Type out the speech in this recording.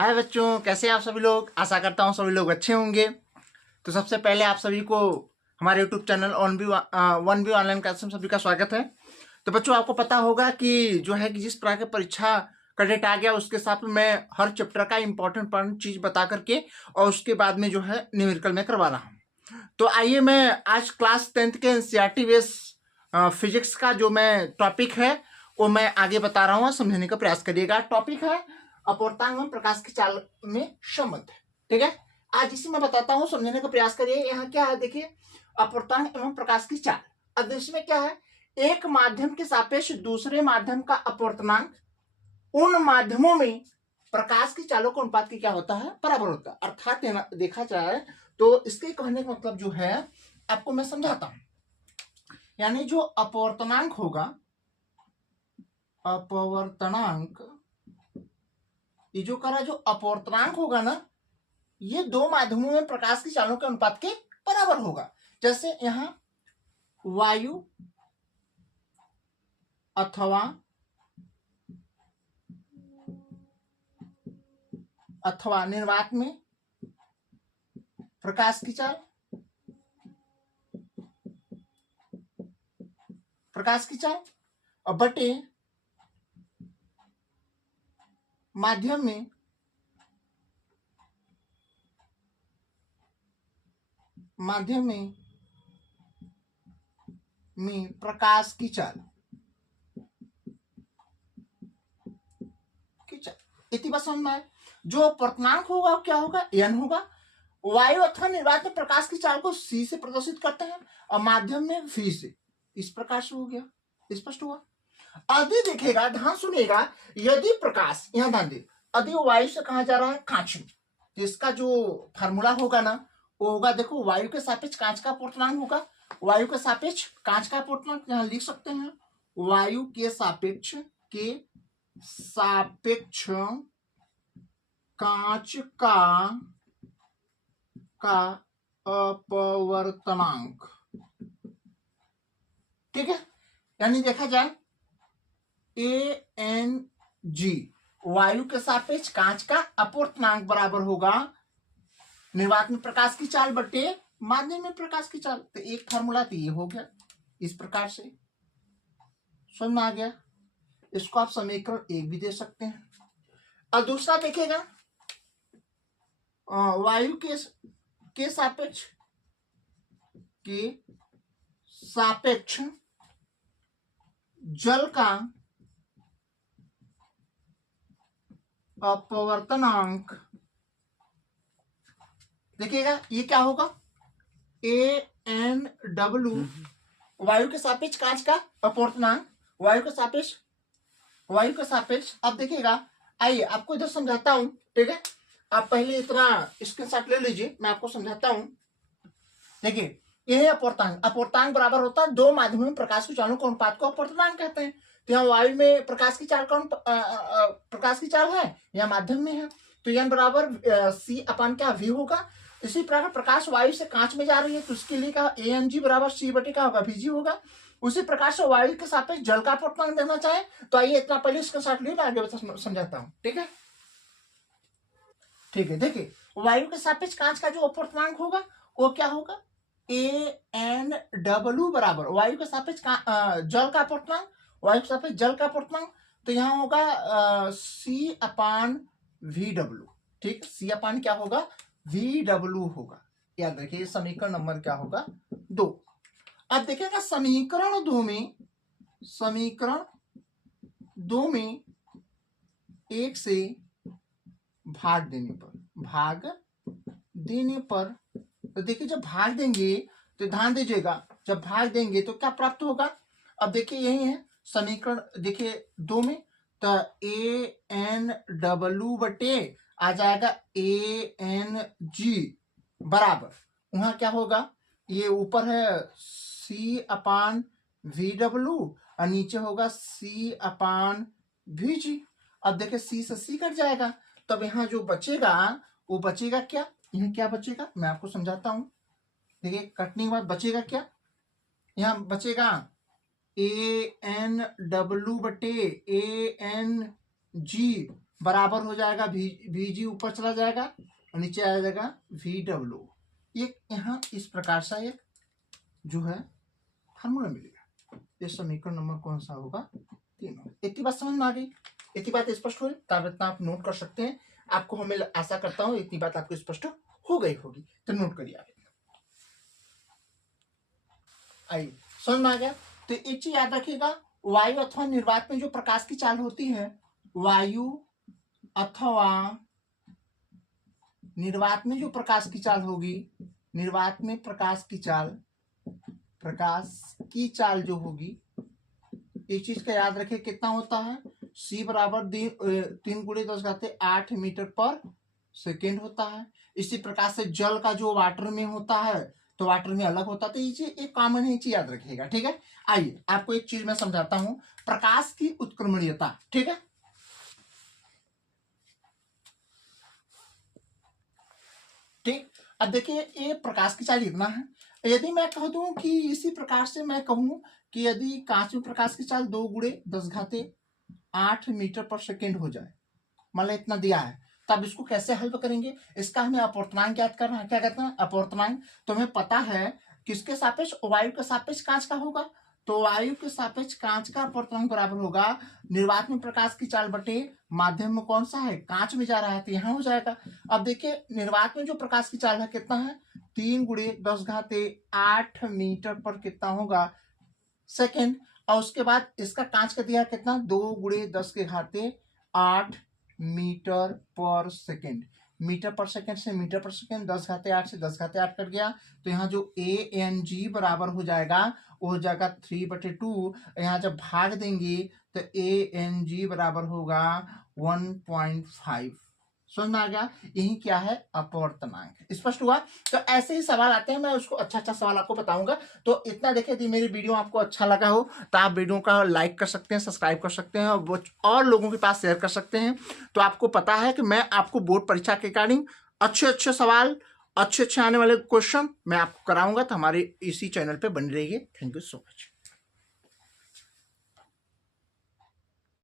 हाय बच्चों, कैसे हैं आप सभी लोग। आशा करता हूँ सभी लोग अच्छे होंगे। तो सबसे पहले आप सभी को हमारे YouTube channel one B online class में सभी का स्वागत है। तो बच्चों, आपको पता होगा कि जो है कि जिस प्रकार की परीक्षा का डेट आ गया, उसके साथ में मैं हर चैप्टर का इंपॉर्टेंट चीज बता करके और उसके बाद में जो है न्यूमेरिकल में करवा रहा हूँ। तो आइए, मैं आज क्लास 10th के एनसीईआरटी बेस फिजिक्स का जो मैं टॉपिक है वो मैं आगे बता रहा हूँ, समझने का प्रयास करिएगा। टॉपिक है अपवर्तनांक एवं प्रकाश की चाल में संबंध। ठीक है, आज इसी में बताता हूँ, समझने का प्रयास करिए। यहाँ क्या है, देखिए, अपवर्तनांक एवं प्रकाश की चाल। अब इसमें क्या है, एक माध्यम के सापेक्ष दूसरे माध्यम का अपवर्तनांक उन माध्यमों में प्रकाश की चालों का अनुपात की क्या होता है, बराबर होता है। अर्थात देखा जाए तो इसके कहने का मतलब जो है आपको मैं समझाता हूं। यानी जो अपवर्तनांक होगा, अपवर्तनांक, ये जो करा जो अपवर्तनांक होगा ना, ये दो माध्यमों में प्रकाश की चालों के अनुपात के बराबर होगा। जैसे यहां वायु अथवा निर्वात में प्रकाश की चाल, और बटे माध्यम में प्रकाश की चाल इतनी बात समझ में आए। जो अपवर्तनांक होगा क्या होगा, n होगा। वायु अथवा निर्वात में प्रकाश की चाल को c से प्रदर्शित करते हैं और माध्यम में v से। इस प्रकार से हो गया, स्पष्ट हुआ। यदि देखेगा, ध्यान सुनिएगा, यदि प्रकाश, यहां ध्यान दे, यदि वायु से कहा जा रहा है कांच में, तो इसका जो फार्मूला होगा ना, वो होगा, देखो, वायु के सापेक्ष कांच का अपवर्तनांक होगा। वायु के सापेक्ष कांच का अपवर्तनांक यहां लिख सकते हैं, वायु के सापेक्ष कांच का अपवर्तनांक। ठीक है, यानी देखा जाए AnG, वायु के सापेक्ष कांच का अपवर्तनांक बराबर होगा निर्वात में प्रकाश की चाल बटे माध्यम में प्रकाश की चाल। तो एक फार्मूला तो ये हो गया, इस प्रकार से समझ में आ गया। इसको आप समीकरण 1 भी दे सकते हैं। और दूसरा देखेगा, वायु के सापेक्ष जल का अपवर्तनांक। देखिएगा, ये क्या होगा, AnW, वायु के सापेक्ष कांच का अपवर्तनांक, वायु के सापेक्ष। अब देखिएगा, आइए आपको इधर समझाता हूं। ठीक है, आप पहले इतना स्क्रीनशॉट ले लीजिए, मैं आपको समझाता हूं। देखिए, यह अपवर्तनांक बराबर होता है दो माध्यमों में प्रकाश की चालों के अनुपात को अपवर्तनांक कहते हैं। तो यहाँ वायु में प्रकाश की चाल है, या माध्यम में है, तो n बराबर C अपान क्या V होगा। इसी प्रकार प्रकाश वायु से कांच में जा रही है, तो उसके लिए कहा AnG बराबर C बटे क्या होगा, VG होगा। उसी प्रकार से वायु के सापेक्ष जल का अपवर्तनांक देना चाहे तो आइए इतना पहले इसका साथ लिए मैं आगे समझाता हूँ। ठीक है, देखिए, वायु के सापेक्ष कांच का जो अपवर्तनांक होगा वो क्या होगा, AnW बराबर वायु के सापेक्ष जल का अपवर्तनांक, तो यहाँ होगा C अपान VW। ठीक, C अपान क्या होगा, VW होगा। याद रखिए, समीकरण नंबर क्या होगा, 2। अब देखिएगा, समीकरण दो में 1 से भाग देने पर, तो देखिए, जब भाग देंगे तो ध्यान दीजिएगा, जब भाग देंगे तो क्या प्राप्त होगा। अब देखिए, यही है समीकरण, देखिए 2 में, तो AnW बटे आ जाएगा AnG बराबर, वहां क्या होगा, ये ऊपर है C अपान VW और नीचे होगा C अपान VG। अब देखिए, C से C कट जाएगा, तब यहाँ जो बचेगा वो बचेगा क्या, यहाँ क्या बचेगा मैं आपको समझाता हूं। देखिए, कटने के बाद बचेगा क्या, यहाँ बचेगा AnW बटे AnG बराबर हो जाएगा वी जी ऊपर चला जाएगा और नीचे आ जाएगा वी डब्ल्यू। ये यहाँ इस प्रकार से एक जो है फार्मूला मिलेगा। ये समीकरण नंबर कौन सा होगा? 3 होगा। इतनी बात समझ में आ गई? इतनी बात स्पष्ट हुई? तब इतना आप नोट कर सकते हैं। आपको हमें आशा करता हूँ इतनी बात आपको स्पष्ट हो गई होगी, तो नोट करिए आगे। आइए समझ में आ गया? तो एक चीज याद रखिएगा, वायु अथवा निर्वात में जो प्रकाश की चाल होती है, वायु अथवा निर्वात में जो प्रकाश की चाल होगी, निर्वात में प्रकाश की चाल जो होगी, एक चीज का याद रखें कितना होता है, c बराबर 3 × 10⁸ मीटर पर सेकेंड होता है। इसी प्रकार से जल का जो वाटर में होता है तो वाटर में अलग होता है। तो ये चीज एक कॉमन है, चीज याद रखिएगा, ठीक है। आइए आपको एक चीज मैं समझाता हूं, प्रकाश की उत्क्रमणीयता, ठीक है। ठीक, अब देखिए ये प्रकाश की चाल इतना है। यदि मैं कह दूं कि इसी प्रकार से मैं कहूं कि यदि कांच में प्रकाश की चाल 2 × 10⁸ मीटर पर सेकेंड हो जाए, मान लो इतना दिया है, तब इसको कैसे हल करेंगे? इसका हमें अपवर्तनांक ज्ञात करना है। क्या कहते हैं? अपवर्तनांक। तो हमें पता है किसके सापेक्ष? वायु के सापेक्ष कांच का होगा। तो वायु के सापेक्ष कांच का अपवर्तनांक बराबर होगा निर्वात में प्रकाश की चाल बटे माध्यम में कौन सा है? कांच में जा रहा है, तो यहाँ हो जाएगा। अब देखिए निर्वात में जो प्रकाश की चाल है कितना है? 3 × 10⁸ मीटर पर कितना होगा? सेकेंड। और उसके बाद इसका कांच का दिया कितना? 2 × 10⁸ मीटर पर सेकेंड। मीटर पर सेकेंड से मीटर पर सेकेंड 10⁸ से 10⁸ कट गया, तो यहाँ जो ANG बराबर हो जाएगा वो हो जाएगा 3/2। यहाँ जब भाग देंगे तो ANG बराबर होगा 1.5। समझ में आ गया? यही क्या है? अपवर्तनांक। स्पष्ट हुआ? तो ऐसे ही सवाल आते हैं, मैं उसको अच्छा सवाल आपको बताऊंगा। तो इतना देखिए, यदि मेरी वीडियो आपको अच्छा लगा हो तो आप वीडियो का लाइक कर सकते हैं, सब्सक्राइब कर सकते हैं और लोगों के पास शेयर कर सकते हैं। तो आपको पता है कि मैं आपको बोर्ड परीक्षा के अकॉर्डिंग अच्छे सवाल, अच्छे आने वाले क्वेश्चन मैं आपको कराऊंगा। तो हमारे इसी चैनल पे बने रहिए। Thank you so much.